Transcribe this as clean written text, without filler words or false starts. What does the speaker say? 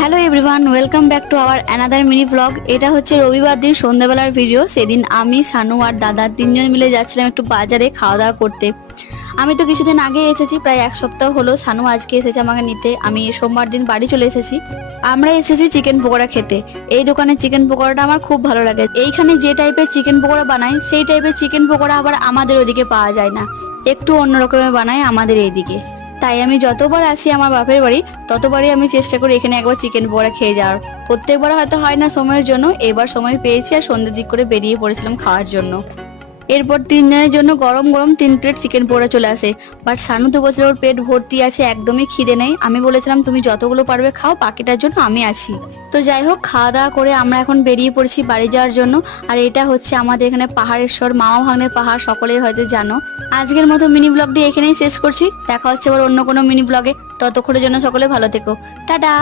Hello everyone, welcome back to our another mini blog. এটা হচ্ছে রবিবার দিন সন্ধ্যাবেলার ভিডিও। সেদিন আমি, সানু আর দাদা তিনজন মিলে যাচ্ছিলাম একটু বাজারে খাওয়া দাওয়া করতে। আমি তো কিছুদিন আগে এসেছি, প্রায় এক সপ্তাহ হলো। সানু আজকে এসেছে আমাকে নিতে। আমি সোমবার দিন বাড়ি চলে এসেছি। আমরা এসেছি চিকেন পকোড়া খেতে। এই দোকানের চিকেন পকোড়াটা আমার খুব ভালো লাগে। এইখানে যে টাইপের চিকেন পকোড়া বানায় সেই টাইপের চিকেন পকোড়া আবার আমাদের ওদিকে পাওয়া যায় না, একটু অন্য রকমের বানায় আমাদের এইদিকে। তাই আমি যতবার আসি আমার বাপের বাড়ি ততবারই আমি চেষ্টা করি এখানে একবার চিকেন পকোড়া খেয়ে যাওয়ার। প্রত্যেকবার হয়তো হয় না সময়ের জন্য, এবার সময় পেয়েছি আর সন্ধ্যের দিক করে বেরিয়ে পড়েছিলাম খাওয়ার জন্য। এরপর তিনজনের জন্য গরম গরম 3 প্লেট চিকেন পকোড়া চলে আসে। বাট সানু তো বলছিল ওর পেট ভর্তি আছে, একদমই খিদে নেই। আমি বলেছিলাম তুমি যতগুলো পারবে খাও, বাকিটার জন্য আমি আছি। তো যাই হোক, খাওয়া দাওয়া করে আমরা এখন বেরিয়ে পড়েছি বাড়ি যাওয়ার জন্য। আর এটা হচ্ছে আমাদের এখানে পাহাড়েশ্বর, মামা ভাগ্নের পাহাড়, সকলেই হয়তো জানো। আজকের মতো মিনি ব্লগটি এখানেই শেষ করছি। দেখা হচ্ছে আবার অন্য কোনো মিনি ব্লগে। ততক্ষণের জন্য সকলে ভালো থেকো। টাটা।